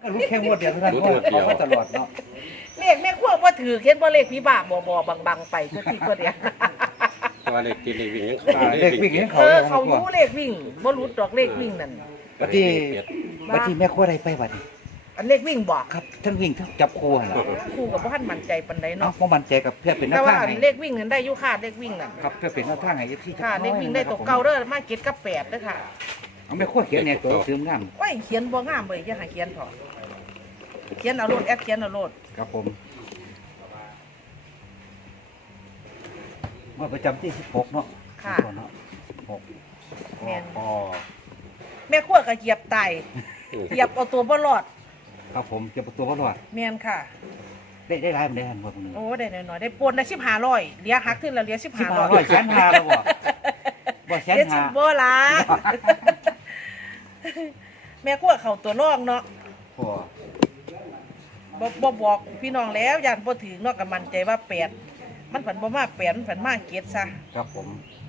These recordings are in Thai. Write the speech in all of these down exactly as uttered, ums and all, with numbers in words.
รู้แค่งวดเดียวเท่านั้นเพราะเขาก็ตลอดเนาะเลขแม่ขั้วบ่ถือเห็นบ่เลขพี่บ้าบ่บ่บังๆไปทุกทีก็เดียวตัวเลขที่เลขวิ่งยังเลขวิ่งยังเอเขาอเขารู้เลขวิ่งบ่รู้ดอกเลขวิ่งนั่นบัดนี้บัดนี้แม่ครัวได้ไปบัดนี้อันเลขวิ่งบอกครับทั้งวิ่งทั้งจับคู่หั่นล่ะครูกับบ่ทันมั่นใจปานใดเนาะเนาะบ่มั่นใจกับเพื่อเป็นหแต่น้าว่าทางอันให้เลขวิ่งนั้นได้อยู่ค่ะเลขวิ่งนั่นครับเพื่อเป็นหน้าทางให้ที่ค่ะเลขวิ่งได้ตกเก่าเด้อมาเก็ดกับแปดเด้อค่ะเอาแม่ครัวเขียนเนี่ยตัวซื้องามโอ้ยเขียนบ่งามเว้ยอย่าให้เขียนเถอะเขียนเอาโลดแอดเขียนเอาโลดครับผมงวดประจำที่สิบหกเนาะค่ะเนาะหกแม่นอ๋อแม่ขั้วก็เหยียบไตเหยียบเอาตัวบ่รอดครับผมจะประตูก็รอดแม่นค่ะได้ได้หลายมันได้หันหมดนึงโอ้ได้น้อยๆได้ปนได้สิบห้าร้อยเหลียหักขึ้นแล้วเหลียสิบสิบห้าห้าร้อยร้อยแสนห้าแล้วบ่บ่แสนเหลียสิห้าบบ่ละแม่ขั้วเข้าตัวรองเนาะโอ้บ่บ่บอกพี่น้องแล้วย่านบ่ถึงเนาะก็มั่นใจว่าแปดมันผันบ่มาแปดมันผันมาเจ็ดซะครับผม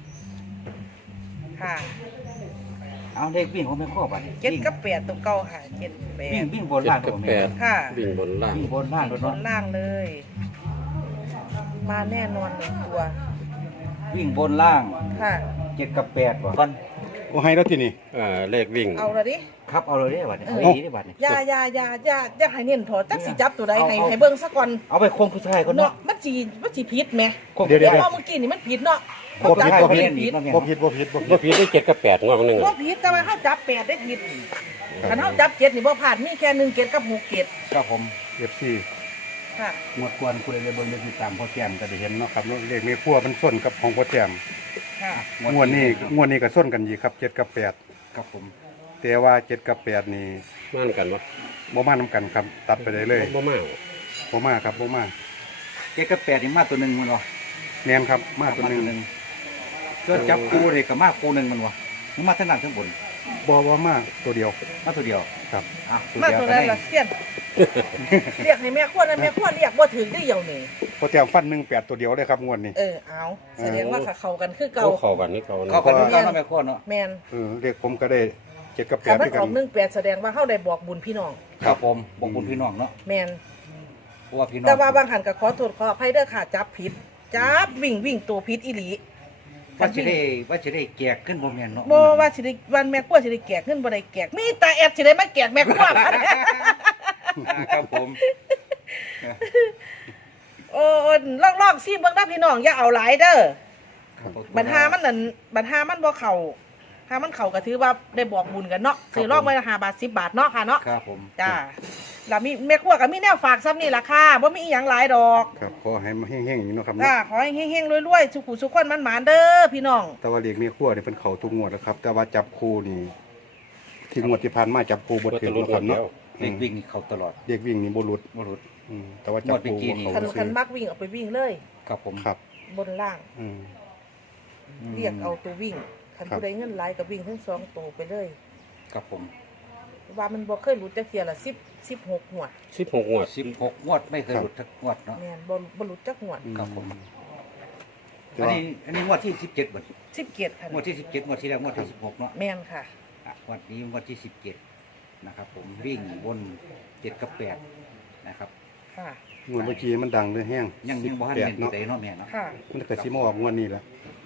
ค่ะเอาเลขวิ่งของแม่ครัวบัดนี้เจ็ดกับแปดตัวเก่าค่ะเจ็ดแปวิ่งดวิ่งบนเจ็ดล่างกับบ่แปแม่ดค่ะวิ่งบนล่างวิ่งบนล่างบเนาะนล่างเลย มาแน่นอนหนึ่งตัววิ่งบนล่างค่ะเจ็ดกับแปดบ่ก่อนกูให้แล้วที่นี่อ่าเลขวิ่งเอาละดิครับเอาเลยได้บัดนี้เอเอาอดีได้บัดนี้อย่าอย่าอย่าอย่าอย่าให้เน้นถอดจักสิจับตัวใดให้ให้เบิ่งซะก่อนเอาไปโค้งผู้ชายก่อนเนาะเนาะมันสิมันสิผิดแหมโค้งเดี๋ยวเดี๋ยวเพราะเมื่อกี้นี่มันผิดเนาะบ่ผิดบ่ผิดผิดเนาะแม่บ่ผิดบ่ผิดบ่ผิบ่ดผิดได้เจ็ดกับแปดงวดมันหนึ่งบ่ผิดแต่ว่าเฮาจับแปดได้ผิดคันเฮาจับเจ็ดนี่บ่พลาดมีแค่หนึ่งเจ็ดกับหกเจ็ดครับผมเอฟซีค่ะงวดกวนคุณได้เบิ่งได้ติดตามพ่อแจมก็ได้เห็นเนาะครับเนาะเลขแม่ครัวมันส้นกับของพ่อแจมค่ะงวดนี้งวดนี้ก็ส้นกันอีกครับเจ็ดกับแปดครับผมแต่ว่าเจ็ดกับแปดนี่ม่านกันวะบ่มานํกันครับ ตัดไปได้เลยบ่มาบ่มาครับบ่มาเจ็ดกับแปดนี่มาตัวหนึงมันบ่แม่นครับมาตัวหนึงก็จับคู่เลยกับมาคู่หนึงมันบ่มันมาทั้งนั้นทั้งบนบ่บ่มาตัวเดียวมาตัวเดียวครับอ่ะมาเดียตัวก็นั้นได้ล่ะเสียนเรียกให้แม่ควรนะแม่ควรเรียกบ่ถึงได้เหี่ยวนี่พ่อแจมฟันหนึ่งแปดตัวเดียวเลยครับงวดนี้เออเอาแสดงว่าเข้ากันคือเก่าเขาเข้ากันนี่เขาเข้ากันด้วยกันเนาะแม่ครัวเนาะแม่นเออเลขผมก็ได้เจ็ดกับแปคันดมันด้วยกัอน อกหนึ่งแปดแสดงว่าเฮาได้บอกบุญพี่น้องครับผมบอกคุณพี่น้องเนาะแม่นเพราะว่าพี่น้องแต่ว่าบางหันก็ขอโทษขออภัยเด้อค่ะจับผิดจับวิ่งวิ่งตัวผิดอีหลีว่าสิได้ว่าสิได้แจกขึ้นบ่แม่นเนาะบ่ว่าสิได้วันแม่กลัวสิได้แกกเงินบ่ได้แกกมีแต่แอดสิได้มาแกกแม่กลัวพันอ่าครับผมโอ้ลองลองซิเบิ่งเด้อพี่น้องอย่าเอาหลายเด้อครับผมบัดหามันนั่นบัดหามันบ่เข้าถ้ามันเข้าก็ถือว่าได้บอกบุญกันเนาะซื้อลองไว้ห้าบาทสิบบาทเนาะค่ะเนาะครับผมจ้าแล้วมีแม่ครัวก็มีแนวฝากซ้ำนี่ล่ะค่ะบ่มีอีหยังหลายดอกครับขอให้มาแห้งๆอย่างนี้เนาะครับจ้าเนาะขอให้เฮงๆรวยๆสุขุสุขคนมันหมานเด้อพี่น้องแต่ว่าเลขแม่ครัวนี่เป็นเขาทุกงวดแล้วครับ แต่ว่าจับคู่นี่ที่งวดที่ผ่านมาจับคู่บ่บ่ถึตะงลุดเนาะครับเดียเนาะวเด็กวิ่งนี่เข้าตลอดเด็กวิ่งนี่บ่หลุดบ่หลุดอืมแต่ว่าจับงวดเมื่คู่อกี้บ่นี่เขาคันซื้คันอมักวิ่งเอาไปวิ่งเลยครับผมครับบนล่างอืมเรียกเอาตัววิ่งคันครับผู้ใดเงินหลายก็วิ่งทั้งสองตัวไปเลยครับผมว่ามันบ่เคยหลุดจักเที่ยละสิบ สิบหกหัวดสิบหกงวดสิบหกงวดไม่เคยหลุดทักงวดเนาะแม่นบ่บ่หลุดจักหัวดครับผมแต่อันว่านี้อันนี้งวดที่สิบเจ็ดบ่สิบเกียรติค่ะงวดที่สิบเจ็ดงวดที่แล้วงวดที่สิบหกเนาะแม่นค่ะอ่ะงวดนี้งวดที่สิบเจ็ดนะครับผมวิ่งบนเจ็ดกับแปดนะครับค่ะงวดเมื่อกี้มันดังเลยแห้งยังยังบ่ทันแปเห็ดนตัวเนาะใดเนาะแม่เนาะค่ะมันก็สิมาออกงวดนี้แหละ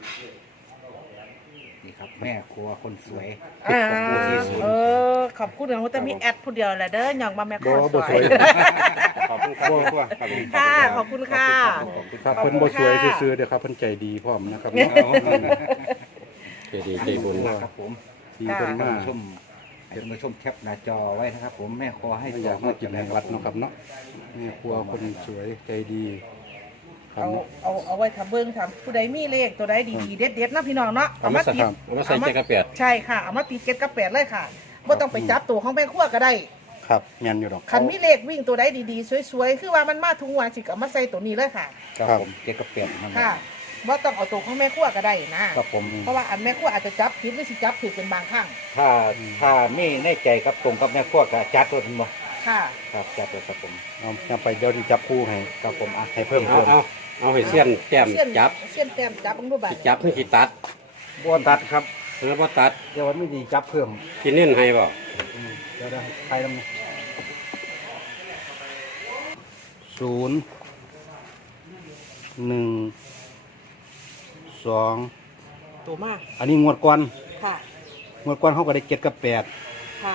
นี่ครับแม่ครัวคนสวยอ่าขอบคุณที่สุดเออขอบคุณนะว่าแต่มีแอดผู้เดียวแหละเด้อหยังมาแม่บ่ข้อสบ่วสวยยขอบคุณครับครัวครับค่ะ ขอบคุณค่ะครับขอบคุณเพิ่นบ่สวยค่ะซื่อๆเด้อครับเพิ่นใจดีพร้อมนะครับใจดีใจบุญครับผมที่เพิ่นท่านมาผู้ชมให้ท่านผู้ชมแคปหน้าจอไว้นะครับผมแม่ครัวให้อยากมากินในวัดเนาะครับเนาะนี่ครัวคนสวยใจดีครับเอาเนาะเอาเอาไว้ทำเบิ้งทำผู้ใดมีเลขตัวใดดีๆเด็ดๆนะพี่น้องเนาะเอามาใส่เอามาใส่เจ็ดกับแปดใช่ค่ะเอามาตีเก็ดกับแปดเลยค่ะบ่ต้องไปจับตัวของแม่ครัวก็ได้ครับแม่นอยู่ดอกคันมีเลขวิ่งตัวใดดีๆสวยๆคือว่ามันมาทุกวันสิก็เอามาใส่ตัวนี้เลยค่ะครับผมเจ็ดกับแปดมันค่ะบ่ต้องเอาตัวของแม่ครัวก็ได้นะครับผมเพราะว่าอันแม่ครัวอาจจะจับผิดหรือสิจับผิดเป็นบางครั้งถ้าถ้ามีในใจกับตรงกับแม่ครัวก็จัดตัวผมบ่ค่ะครับจัดตัวครับผมเอาจะไปเดี๋ยวที่จับคู่ให้ครับผมอ่ะให้เพิ่มเอาเพิ่มเอาเอาให้เสี้ยนแต้มเสี้ยนจับเสี้ยนแต้มจับบังดูบัดสิจับให้สิตัดบ่ตัดครับเออบ่ตัดเดี๋ยววันไม่ดีจับเพิ่มสิเน้นให้บ่อืมเดี๋ยวได้ใครนำศูนย์หนึ่งสองตัวมาอันนี้งวดก่อนค่ะงวดก่อนเขาก็ได้เจ็ดกับแปดค่ะ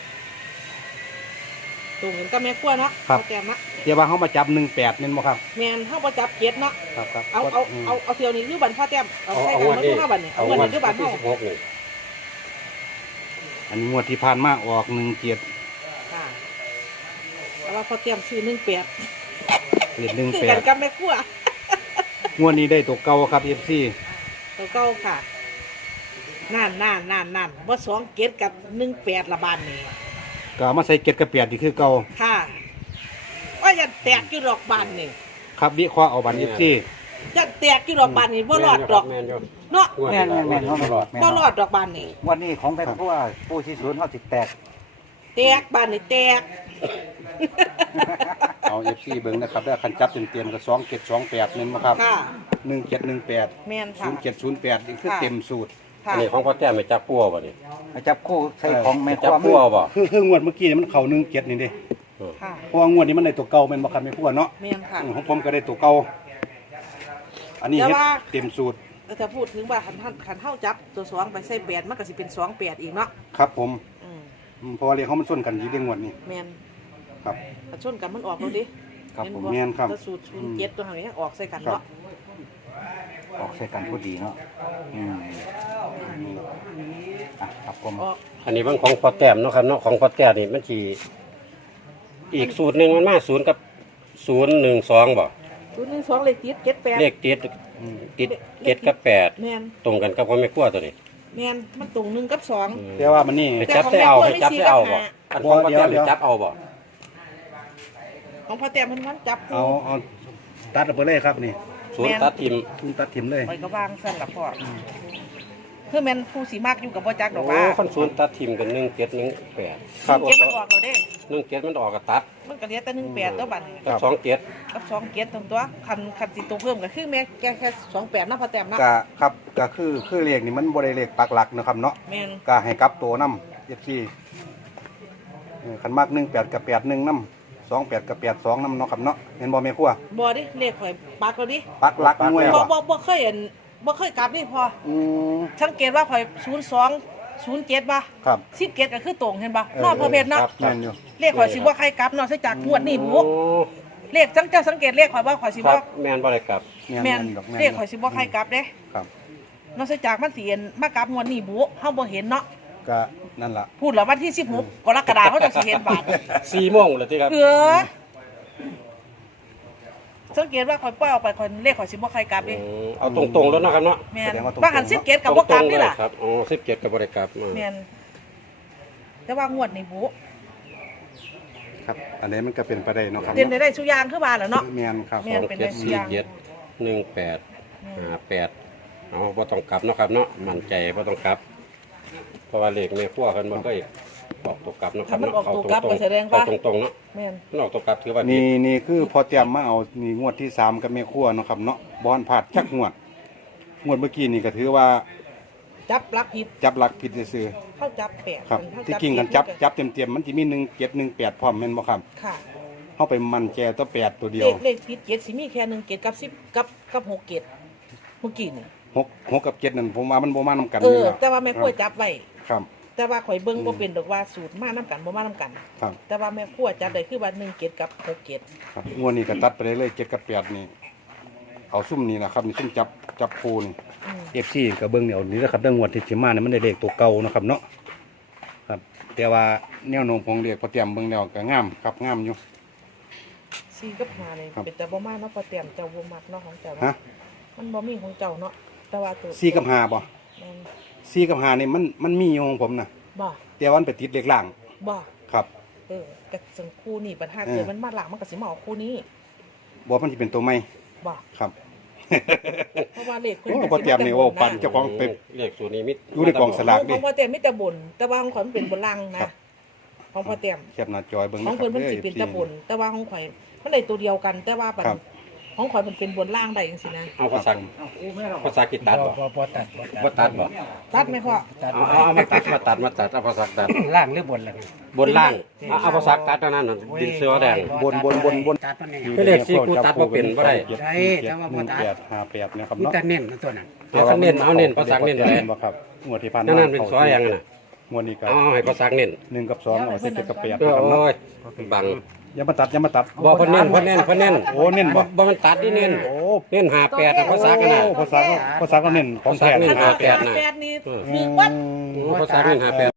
ตัวเหมือนกับแม่ขั้วเนาะครับเอาแกมนะเดี๋ยวว่าเขามาจับหนึ่งแปดเน้นบ่ครับแมนเข้าประจับเก็ดเนาะครับครับเอาเอาเอาเอาเที่ยวนี้คือบันพ่อแต้มเอาเอาใส่เอากันงวดมานี้ดูห้าบันเนี่ยเอาเอางวดงวดนี้คือบันที่เท่าสิบหกนี่อันนี้งวดที่ผ่านมาออกหนึ่งเจ็ดค่ะแต่ว่าพ่อแต้มซื้อหนึ่งแปดเหรียญหนึ่งคือแปกัดนกับแม่ขั้วงวดนี้ได้ตัวเก่าครับเอฟซีตัวเก้าค่ะนั่นนั่นนั่นนั่นว่าสองเก็ดกับหนึ่งแปดละบานนี่ก็เอามาใส่เจ็ดกับแปดนี่คือเก่าค่ะว่ายันแตกกี่ดอกบานนี่ครับวิเคราะห์เอาบันเอฟซียันแตกกี่ดอกบานนี่บ่รอดดอกแม่นอยู่เนาะงวดแม่นนี้แม่นแม่นงวดเขานี้ตลอดแม่นบ่รอดดอกบานนี่วันนี้ของไทยเพราะว่าผู้ที่ศูนย์เขาติดแตกแตกบานนี่แตกเอาเอฟซีเบิ้งนะครับได้คันจับเต็มๆก็สองเจ็ดสองแปดเน้นบ่ครับค่ะหนึ่งเจ็ดหนึ่งแปดแม่นค่ะศูนย์เจ็ดศูนย์แปดนี่คือค่ะเต็มสูตรค่ะอันนี้ของพ่อแต้มไปจับปัวบ่นี่มาจับคู่ใส่ของแม่จับความปัวบ่คือคืองวดเมื่อกี้นี่มันเข่าหนึ่งเจ็ดนี่เด้ค่ะเพราะว่างวดนี้มันได้ตัวเก่าเป็นบ่ครับแม่พวกเนาะแม่นค่ะอืมของผมก็ได้ตัวเก่าอันนี้แต่เฮ็ดว่าเต็มสูตรแต่พูดถึงว่าขันท่านขันเท่าจับตัวสองไปใส่แปดมันก็สิเป็นสองแปดอีกเนาะครับผมอืมอืมเพราะว่าเรียกเขามันส่วนกันอยี่เรื่องงวดนี้แมนครับกระชนกันมันออกแล้วดิครับผมบ่แม่นครับตัวสูตรศูนย์เจ็ดตัวหางนี้ออกใส่กันครับเนาะออกใส่กันพอดีเนาะอืมอ่ะครับผมออกอันนี้มันของพ่อแต้มเนาะครับเนาะของพ่อแต้มนี่มันสิอีกสูตรหนึงมันมาศูนย์กับศูนย์หนึ่งสองบ่ศูนย์หนึ่งสองเลยติดเจ็ดแปดเลขติดติดเจ็ดกับแปดแมนตรงกันกับของแม่ครัวตัวนี้แมนมันตรงหนึ่งกับสองอืมแต่ว่ามันนี่ไปจับได้เอาไปจับได้เอาบ่อันของพ่อแต้มเดี๋ยวไปจับเอาบ่ของพ่อแต้มมันมันจับเอาเอาตัดออกไปเลยครับนี่ศูนย์ตัดทิมทุนตัดถิ่มเลยไปก็วางสั่นละพ่ออคือแมนผู้สีมากอยู่กับพ่อจักดอกโอ้ว่าคันศูนย์ตัดทิมกันหนึ่งเจ็ดหนึ่งแปดครับเจ็ดมันออกแล้วเด้หนึ่งเจ็ดมันออกกับตัดมันก็เหลือแต่หนึ่งแปดตัวบัตรกับสองเจ็ดกับสองเจ็ดตรงตัวคันคันสิตัวเพิ่มก็คือแม่แกแค่สองแปดนะพ่อแต้มนะก็ครับก็คือคือเลขนี่มันบ่ได้เลขปักหลักนะครับเนาะแมนก็ให้กลับตัวนำเจ็ดสี่ขันมากหนึ่งแปดกับแปดหนึ่งน้ำสองแปดกับแปดสองน้ำเนาะครับเนาะเห็นบ่แม่ครัวบอดิเลขข่อยปักเราดิปักหลักหน่วยบ่บ่บ่บ่เคยเห็นบ่เคยกลับนี่พออืมสังเกตว่าข่อยศูนย์สองศูนย์เจ็ดป่ะครับสิบเจ็ดก็คือตรงเห็นป่ะเออนอกประเภทเนาะครับแม่นอยู่เลขข่อยสิบ่ใครกลับเนาะซะจากงวดนี้บุโอ้เลขจังเจ้าสังเกตเลขข่อยว่าข่อยสิครับ่บแมนบ่ได้กลับแม่นดอกแม่นเลขข่อยสิบ่ใครกลับเด้ครับนอกจากมันสิเห็นมากลับงวดนี้บุเฮาบ่เห็นเนาะก็นั่นล่ะพูดแล้ววันที่สิบหกกรกฎาคมเขาจะสิเห็นบาทสี่โมงเลยที่ครับเออสังเกตว่าข่อยปล่อยออกไปข่อยเลขข่อยสิบ่ใครกลับเด้อืมเอาตรงๆแล้วนะครับเนาะแม่นว่าหันสิบเจ็ดกับบ่กลับนี่ล่ะครับอ๋อสิบเจ็ดกับบริกรับแม่นแต่ว่างวดนี้บุครับ อันนี้มันก็เป็นประเด็นเนาะครับเรียนได้ได้ทุกอย่างคือว่าแล้วเนาะแม่นครับแม่สองเจ็ดสี่เจ็ดหนึ่งแปดห้าแปดเอาบ่ต้องกลับเนาะครับเนาะมั่นใจบ่ต้องกลับ เพราะว่าเลขในขั้วกันมันก็อีกออกตัวกลับเนาะครับถ้ามันเนาะออกตัวกลับก็แสดงว่าเอาตรงๆเนาะแม่นมันออกตัวกลับถือว่านี่นี่คือพอเตรียมมาเอานี่งวดที่สามกับแม่ครัวเนาะครับเนาะบอนผาดจักงวด งวดเมื่อกี้นี่ก็ถือว่าจับลักผิดจับหลักผิดซื่อเข้าจับแปดๆครับเข้าที่จริงกันจับผิดจับเต็มๆมันจะมีหนึ่งเจ็ดหนึ่งแปดพร้อมแม่นบ่ครับค่ะเข้าไปมันแจตัวแปดตัวเดียเลวขเลขผิดเจ็ดสิมีแค่หนึ่งเจ็ดกับสิบกับกับหกเจ็ดเมื่อกี้นี่หกหกกับเจ็ดนั่นผมว่ามันบ่มานำกันเอนี่อล่ะแต่ว่าแม่ขั้วจับไว้ครับแต่ว่าข่อยเบิ่งบ่เป็นดอกว่าสูตรมาน้ำกันบ่มาน้ำกันครับแต่ว่าแม่ขั้วจับได้คือว่าหนึ่งเจ็ดกับหกเจ็ดครับงวดนี้ก็ตัดไปเลยเจ็ดกับแปดนี่เอาซุ่มนี่นะครับนี่ซุ่มจับจับคูนี่อืมเอฟซีกับเบิ้งเนี่ยเอานี่นะครับเรื่องงวดที่สิมาเนี่ยมันได้เลขตัวเก่านะครับเนาะครับแต่ว่าแนวโน้มของเลขพอเตรียมเบิ้งแล้วก็งามครับงามอยู่สี่กับห้าเลยครับเป็นแต่บ่มาเนาะพอเตรียมเจ้าบ่มักเนาะของเจ้าฮะเนาะมันบ่มีของเจ้าเนาะแต่ว่าตัวสี่กับห้าบ่แม่นสี่กับห้านี่มันมันมีอยู่ของผมนะบ่แต่วามันไปติดเลขล่างบ่ครับเออกับสังคู่นี่ปัญหาเออเกิดมันมาหลังมันก็สิมาออกคู่นี้บ่มันจะเป็นตัวใหม่บ่ครับเพราะว่าเลขโอ้พอเตรียมนี่โอ้ปั่นเจ้าของ ไปเลขสูตรนี้มิอยู่ในกล่องสลากของพ่อเตรียมมีแต่บน แต่ว่าของข่อยมันเป็นบนล่างครันะบของพ่อเตรียมแคบหน้าจอยเบิ้งของนะครัเพิ่บนมันสิเป็นแต่บน แต่ว่าของข่อยมันได้ตัวเดียวกัน แต่ว่าปันครับของข่อยมันเป็นบนล่างได้จังซี่นะเอาภาษาภาษากิตัดบ่บ่บ่ตัดบ่ตัดบ่ตัดบ่ตัดไหมพ่อตัดเอาเอาเอามาตัดมาตัดมาตัดเอาภาษาตัดล่างหรือบนล่ะนี่บนล่างเอาเอาภาษาตัดเท่านั้นน่ะดินเสือแดงบนบนบนบนตัดมันนี่คือเลขสี่กูตัดบ่เป็นบ่ได้ได้แต่ว่าบ่ตัดแปดห้าแปดนะครับมีเนาะแต่เน้นตัวนั้นเอาสักเน้นเอาเน้นภาษาเน้นเลยบ่ครับงวดที่ผ่านนั่นนั่นเป็นสอแดงน่ะงวดนี้ก็เอาเอาให้ภาษาเน้นหนึ่งกับสองเอาเจ็ดกับแปดโอนะครับเนาะ้ยบังอย่ามาตัดอย่ามาตัดบ่เพิ่นเน้นเพิ่นเน้นเพิ่นเน้นโอ้เน้นบ่บ่มันตัดนี่เน้นโอ้เน้นห้าแปดแต่ภาษากันน่ะภาษาภาษาก็เน้นของแท้ภาษาเน้นถ้าแปดแปดนี่ถือว่าโอ้ภาษาเน้นห้าแปด